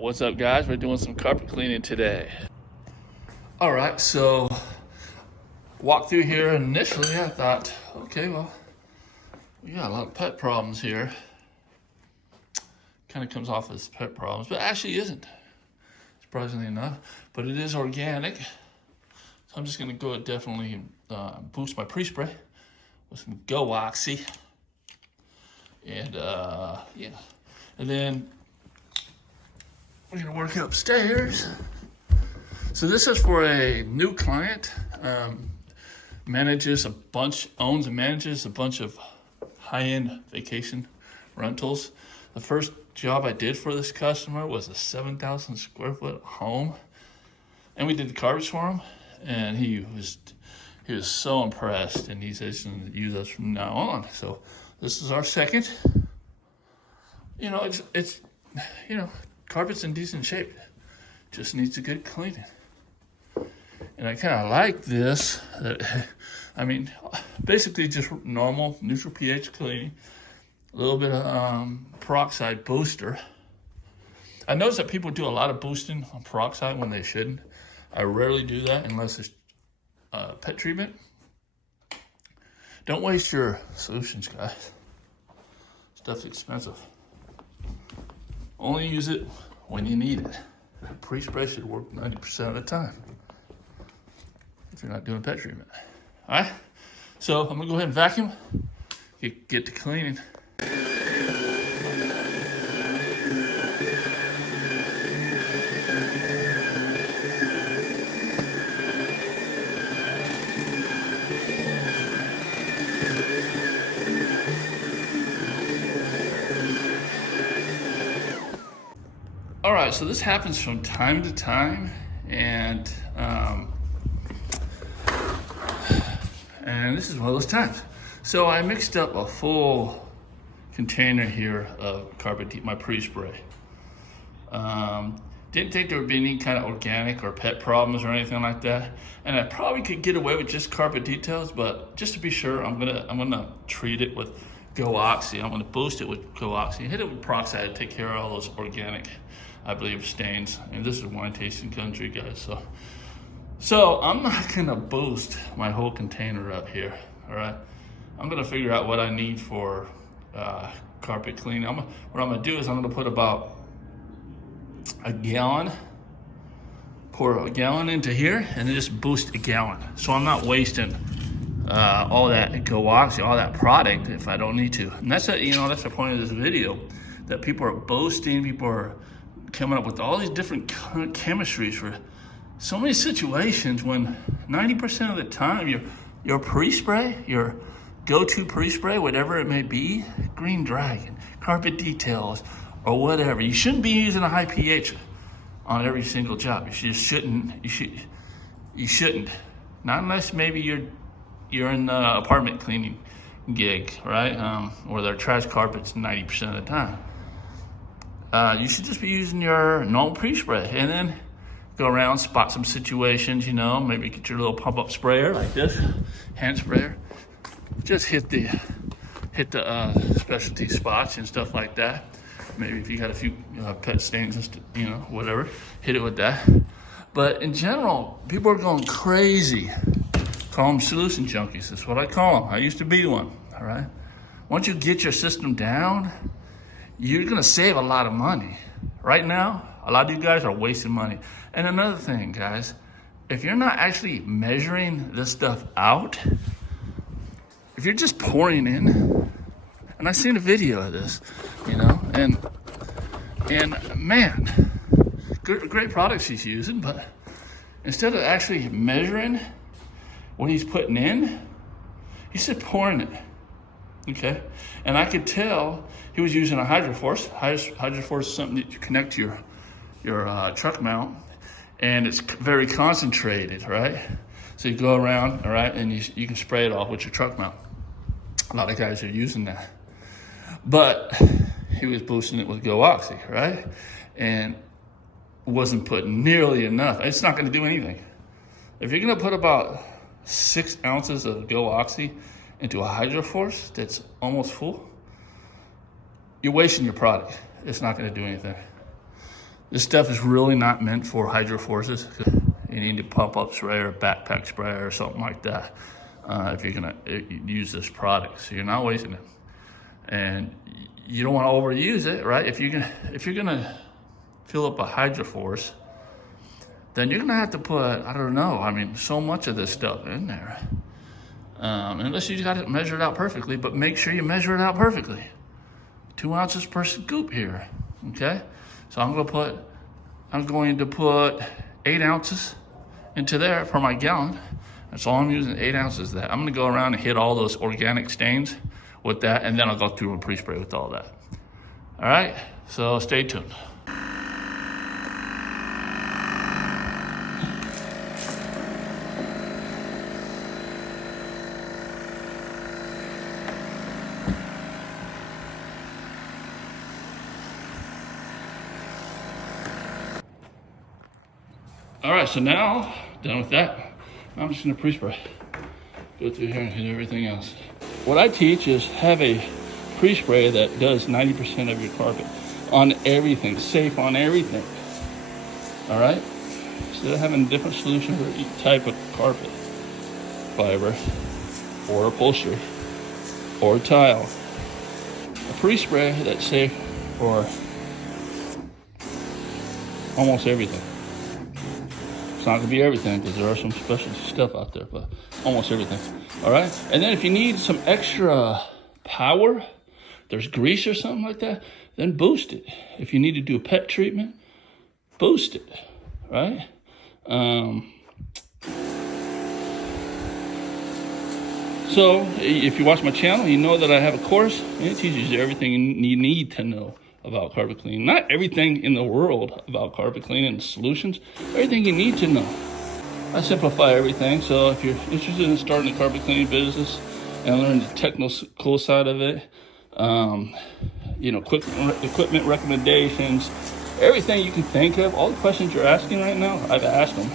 What's up, guys? We're doing some carpet cleaning today. All right, so walk through here. Initially, I thought, okay, well, we got a lot of pet problems here. Kind of comes off as pet problems, but actually isn't, surprisingly enough. But it is organic, so I'm just gonna go definitely boost my pre-spray with some Go Oxy, and yeah, and then we're gonna work upstairs. So this is for a new client, owns and manages a bunch of high-end vacation rentals. The first job I did for this customer was a 7,000 square foot home, and we did the carpets for him, and he was so impressed, and he says he's gonna use us from now on. So this is our second. You know, it's carpet's in decent shape, just needs a good cleaning. And I kind of like this. I mean, basically just normal neutral pH cleaning, a little bit of peroxide booster. I notice that people do a lot of boosting on peroxide when they shouldn't. I rarely do that unless it's pet treatment. Don't waste your solutions, guys. Stuff's expensive. Only use it when you need it. Pre-spray should work 90% of the time if you're not doing pet treatment. All right, so I'm gonna go ahead and vacuum, get to cleaning. All right, so this happens from time to time, and this is one of those times. So I mixed up a full container here of my pre-spray. Didn't think there would be any kind of organic or pet problems or anything like that, and I probably could get away with just carpet details, but just to be sure, I'm gonna treat it with Go Oxy. I'm gonna boost it with Go Oxy, hit it with peroxide to take care of all those organic, I believe, stains. And this is wine tasting country, guys. So I'm not gonna boost my whole container up here, all right? I'm gonna figure out what I need for carpet cleaning. What I'm gonna do is I'm gonna put about a gallon, pour a gallon into here, and then just boost a gallon. So I'm not wasting all that Go Oxy, all that product if I don't need to. And that's that's the point of this video, that people are boasting, people are coming up with all these different chemistries for so many situations, when 90% of the time your pre-spray, your go-to pre-spray, whatever it may be, Green Dragon, Carpet Details, or whatever, you shouldn't be using a high pH on every single job. You shouldn't. You shouldn't. Not unless maybe you're in the apartment cleaning gig, right? Or their trash carpets 90% of the time. You should just be using your normal pre-spray, and then go around, spot some situations, maybe get your little pump-up sprayer like this, hand sprayer. Just hit the specialty spots and stuff like that. Maybe if you got a few pet stains, whatever, hit it with that. But in general, people are going crazy. Call them solution junkies. That's what I call them. I used to be one, all right? Once you get your system down, you're gonna save a lot of money. Right now, a lot of you guys are wasting money. And another thing, guys, if you're not actually measuring this stuff out, if you're just pouring in, and I seen a video of this, and man, great products he's using, but instead of actually measuring what he's putting in, he's just pouring it, okay? And I could tell he was using a Hydroforce. Hydroforce is something that you connect to your truck mount, and it's very concentrated, right? So you go around, all right, and you can spray it off with your truck mount. A lot of guys are using that. But he was boosting it with Go Oxy, right? And wasn't putting nearly enough. It's not gonna do anything. If you're gonna put about 6 ounces of Go Oxy into a Hydroforce that's almost full, you're wasting your product. It's not gonna do anything. This stuff is really not meant for hydroforces. You need to pump up spray or backpack spray or something like that if you're gonna use this product. So you're not wasting it, and you don't want to overuse it, right? If you're gonna fill up a hydroforce, then you're gonna have to put, I don't know, I mean, so much of this stuff in there. Unless you got it measured out perfectly, but make sure you measure it out perfectly. 2 ounces per scoop here, okay? So I'm going to put 8 ounces into there per my gallon. That's all I'm using, 8 ounces of that. I'm gonna go around and hit all those organic stains with that, and then I'll go through and pre-spray with all that. All right, so stay tuned. All right, so now, done with that, I'm just gonna pre-spray. Go through here and hit everything else. What I teach is have a pre-spray that does 90% of your carpet on everything, safe on everything. All right? Instead of having a different solution for each type of carpet, fiber, or upholstery, or tile, a pre-spray that's safe for almost everything. It's not gonna be everything because there are some specialty stuff out there, but almost everything. All right, and then if you need some extra power, there's grease or something like that, then boost it. If you need to do a pet treatment, boost it, right? So if you watch my channel, you know that I have a course and it teaches you everything you need to know about carpet cleaning. Not everything in the world about carpet cleaning and solutions, everything you need to know. I simplify everything, so if you're interested in starting a carpet cleaning business and learn the technical side of it, you know, equipment recommendations, everything you can think of, all the questions you're asking right now, I've asked them.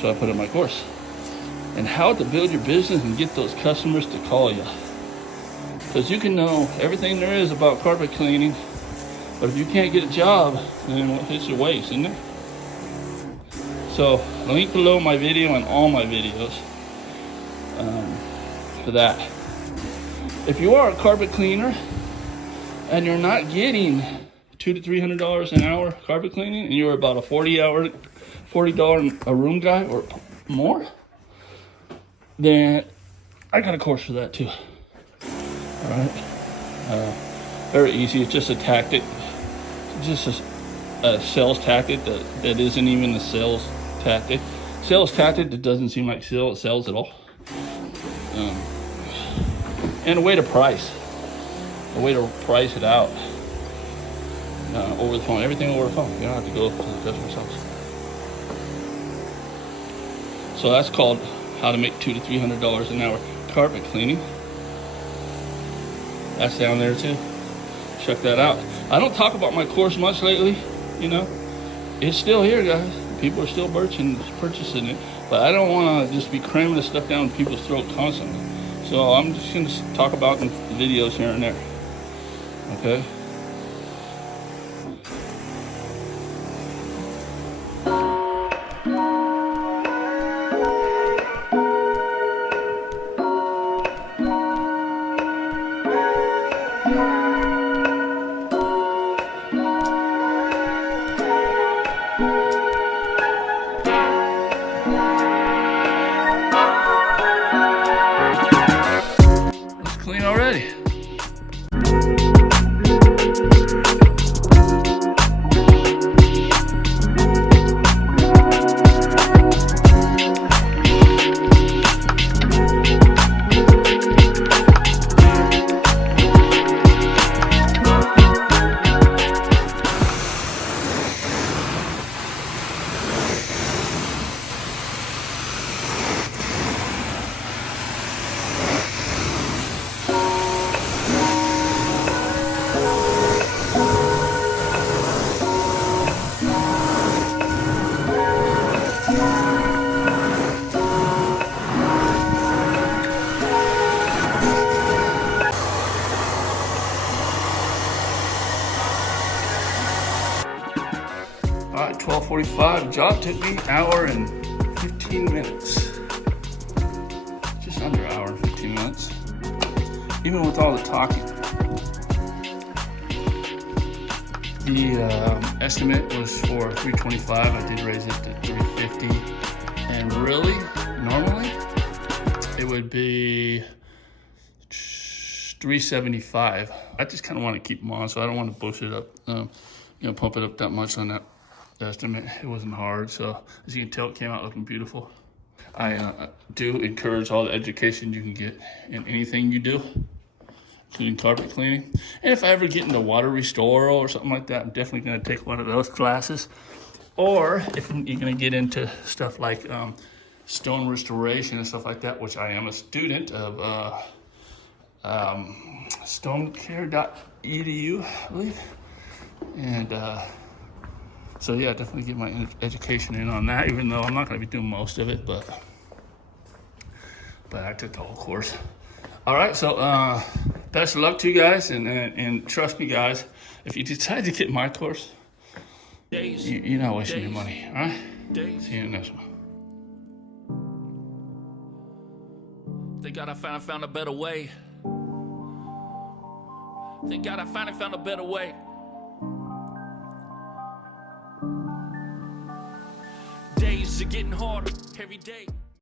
So I put in my course. And how to build your business and get those customers to call you. Because you can know everything there is about carpet cleaning, but if you can't get a job, then it's a waste, isn't it? So, link below my video and all my videos for that. If you are a carpet cleaner and you're not getting $200 to $300 an hour carpet cleaning, and you're about a $40 a room guy or more, then I got a course for that too. All right, very easy. It's just a tactic, just a sales tactic that isn't even a sales tactic. Sales tactic that doesn't seem like sales at all. And a way to price it out over the phone. Everything over the phone. You don't have to go to the customer's house. So that's called how to make $200 to $300 an hour carpet cleaning. That's down there too. Check that out. I don't talk about my course much lately, you know. It's still here, guys. People are still purchasing it, but I don't want to just be cramming this stuff down people's throat constantly. So I'm just going to talk about in videos here and there. Okay. Clean already. by 12:45. Job took me an hour and 15 minutes. Just under an hour and 15 minutes. Even with all the talking. The estimate was for 325. I did raise it to 350. And really, normally, it would be 375. I just kind of want to keep them on, so I don't want to push it up, pump it up that much on that estimate. It wasn't hard, so as you can tell, it came out looking beautiful. I do encourage all the education you can get in anything you do, including carpet cleaning. And if I ever get into water restoral or something like that, I'm definitely going to take one of those classes. Or if you're going to get into stuff like stone restoration and stuff like that, which I am a student of stonecare.edu, I believe. And so yeah, definitely get my education in on that, even though I'm not going to be doing most of it, but I took the whole course. All right, so best of luck to you guys, and trust me, guys, if you decide to get my course, you're not wasting your money. All right, see you in the next one. Thank God I finally found a better way. Thank God I finally found a better way. Days are getting harder every day.